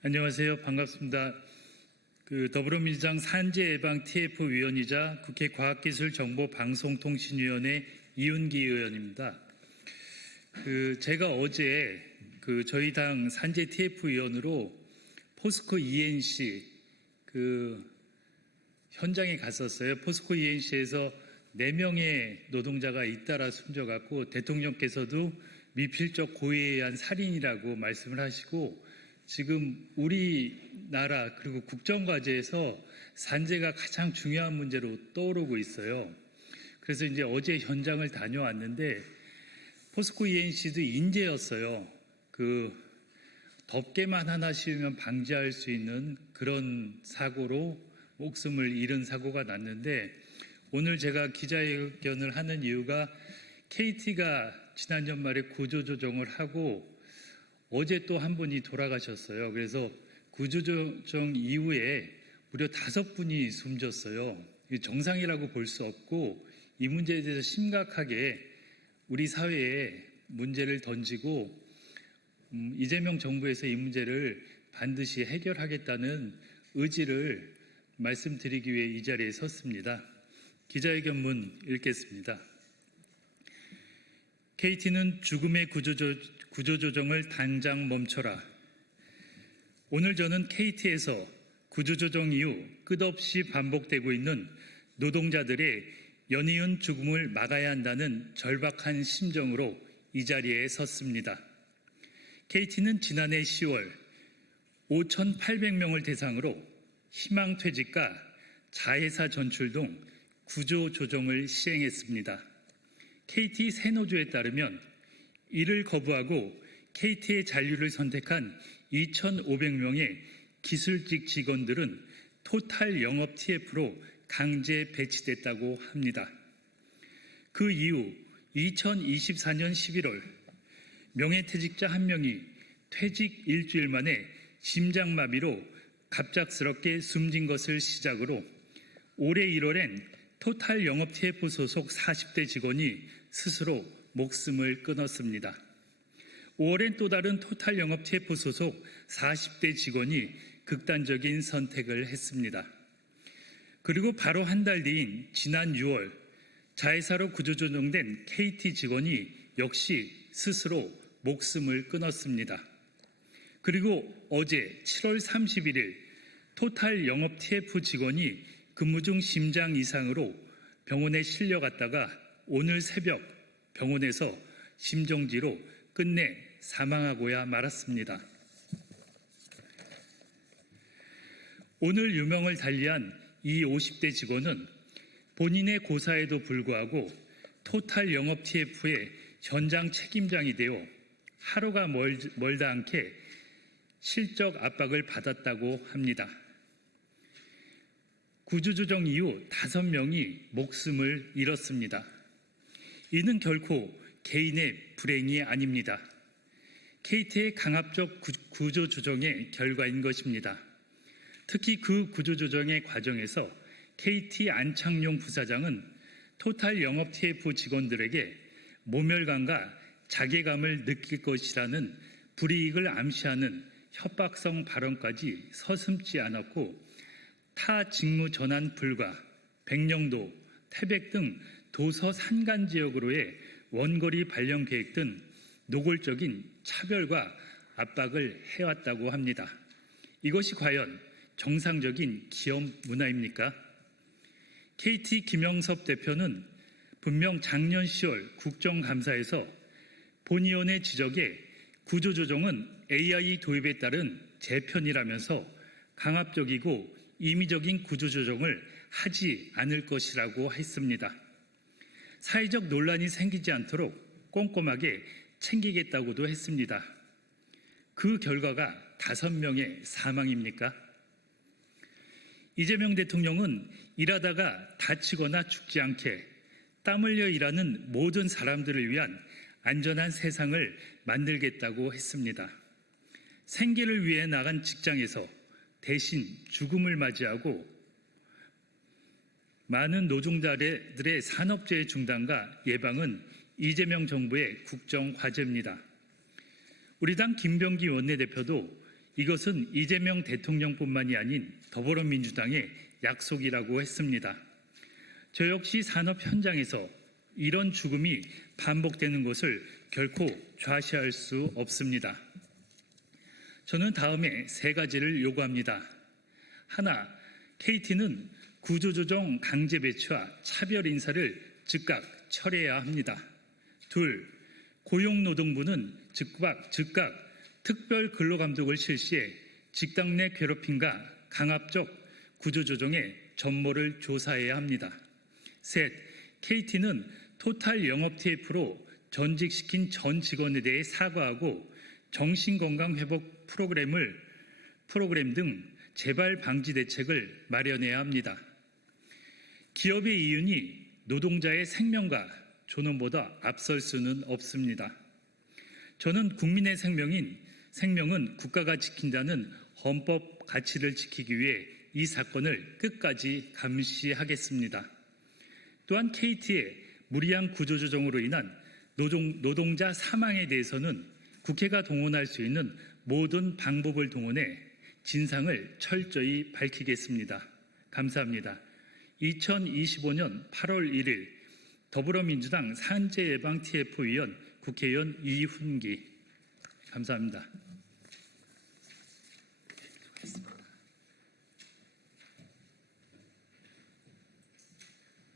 안녕하세요. 반갑습니다. 더불어민주당 산재예방 TF위원이자 국회 과학기술정보방송통신위원회 이윤기 의원입니다. 제가 어제 저희 당 산재 TF위원으로 포스코 ENC 현장에 갔었어요. 포스코 ENC에서 4명의 노동자가 잇따라 숨져갖고 대통령께서도 미필적 고의에 의한 살인이라고 말씀을 하시고 지금 우리나라 그리고 국정과제에서 산재가 가장 중요한 문제로 떠오르고 있어요. 그래서 이제 어제 현장을 다녀왔는데 포스코 ENC도 인재였어요. 덮개만 하나 씌우면 방지할 수 있는 그런 사고로 목숨을 잃은 사고가 났는데 오늘 제가 기자회견을 하는 이유가 KT가 지난 연말에 구조조정을 하고 어제 또 한 분이 돌아가셨어요. 그래서 구조조정 이후에 무려 5분이 숨졌어요. 정상이라고 볼 수 없고 이 문제에 대해서 심각하게 우리 사회에 문제를 던지고 이재명 정부에서 이 문제를 반드시 해결하겠다는 의지를 말씀드리기 위해 이 자리에 섰습니다. 기자회견문 읽겠습니다. KT는 죽음의 구조조정을 당장 멈춰라. 오늘 저는 KT에서 구조조정 이후 끝없이 반복되고 있는 노동자들의 연이은 죽음을 막아야 한다는 절박한 심정으로 이 자리에 섰습니다. KT는 지난해 10월 5,800명을 대상으로 희망퇴직과 자회사 전출 등 구조조정을 시행했습니다. KT 새노조에 따르면 이를 거부하고 KT의 잔류를 선택한 2,500명의 기술직 직원들은 토탈 영업 TF로 강제 배치됐다고 합니다. 그 이후 2024년 11월 명예퇴직자 1명이 퇴직 일주일 만에 심장마비로 갑작스럽게 숨진 것을 시작으로 올해 1월엔 토탈 영업 TF 소속 40대 직원이 스스로 목숨을 끊었습니다. 5월엔 또 다른 토탈 영업 TF 소속 40대 직원이 극단적인 선택을 했습니다. 그리고 바로 한 달 뒤인 지난 6월 자회사로 구조조정된 KT 직원이 역시 스스로 목숨을 끊었습니다. 그리고 어제 7월 31일 토탈 영업 TF 직원이 근무 중 심장 이상으로 병원에 실려갔다가 오늘 새벽 병원에서 심정지로 끝내 사망하고야 말았습니다. 오늘 유명을 달리한 이 50대 직원은 본인의 고사에도 불구하고 토탈 영업 TF의 현장 책임장이 되어 하루가 멀다 않게 실적 압박을 받았다고 합니다. 구조조정 이후 5명이 목숨을 잃었습니다. 이는 결코 개인의 불행이 아닙니다. KT의 강압적 구조조정의 결과인 것입니다. 특히 그 구조조정의 과정에서 KT 안창용 부사장은 토탈 영업 TF 직원들에게 모멸감과 자괴감을 느낄 것이라는 불이익을 암시하는 협박성 발언까지 서슴지 않았고 타 직무 전환 불가, 백령도, 태백 등 도서 산간 지역으로의 원거리 발령 계획 등 노골적인 차별과 압박을 해왔다고 합니다. 이것이 과연 정상적인 기업 문화입니까? KT 김영섭 대표는 분명 작년 10월 국정감사에서 본의원의 지적에 구조조정은 AI 도입에 따른 재편이라면서 강압적이고 임의적인 구조조정을 하지 않을 것이라고 했습니다. 사회적 논란이 생기지 않도록 꼼꼼하게 챙기겠다고도 했습니다. 그 결과가 5명의 사망입니까? 이재명 대통령은 일하다가 다치거나 죽지 않게 땀 흘려 일하는 모든 사람들을 위한 안전한 세상을 만들겠다고 했습니다. 생계를 위해 나간 직장에서 대신 죽음을 맞이하고 많은 노동자들의 산업재해 중단과 예방은 이재명 정부의 국정 과제입니다. 우리 당 김병기 원내대표도 이것은 이재명 대통령뿐만이 아닌 더불어민주당의 약속이라고 했습니다. 저 역시 산업 현장에서 이런 죽음이 반복되는 것을 결코 좌시할 수 없습니다. 저는 다음에 세 가지를 요구합니다. 하나, KT는 구조조정 강제 배치와 차별 인사를 즉각 철회해야 합니다. 둘, 고용노동부는 즉각 특별 근로감독을 실시해 직장 내 괴롭힘과 강압적 구조조정의 전모를 조사해야 합니다. 셋, KT는 토탈 영업 TF로 전직시킨 전 직원에 대해 사과하고 정신건강회복 프로그램 등 재발 방지 대책을 마련해야 합니다. 기업의 이윤이 노동자의 생명과 존엄보다 앞설 수는 없습니다. 저는 국민의 생명은 국가가 지킨다는 헌법 가치를 지키기 위해 이 사건을 끝까지 감시하겠습니다. 또한 KT의 무리한 구조조정으로 인한 노동자 사망에 대해서는 국회가 동원할 수 있는 모든 방법을 동원해 진상을 철저히 밝히겠습니다. 감사합니다. 2025년 8월 1일 더불어민주당 산재예방 TF위원 국회의원 이훈기. 감사합니다.